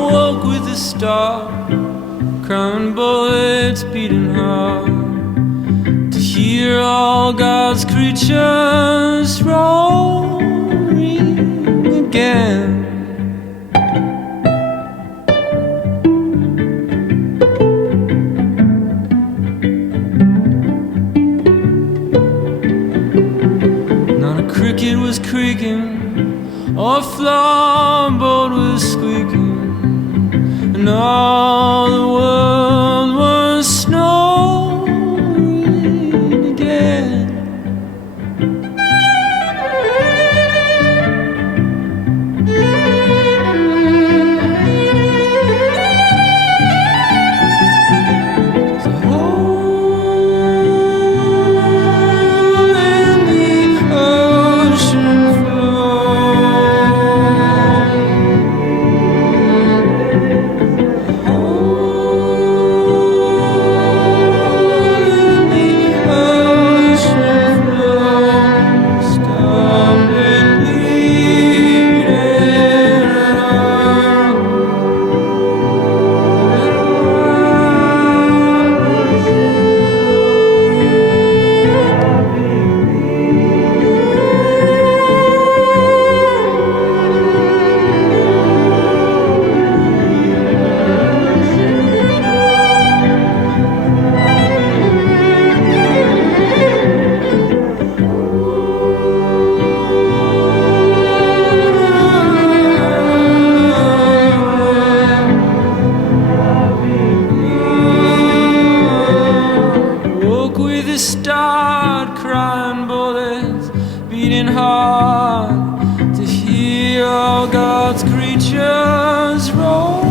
woke with the start, crying bullets beating hard, to hear all God's creatures roaring again. Cricket was creaking, or a floorboard was squeaking, and all the world was snoring again. So start crying bullets beating hard, to hear all God's creatures roar.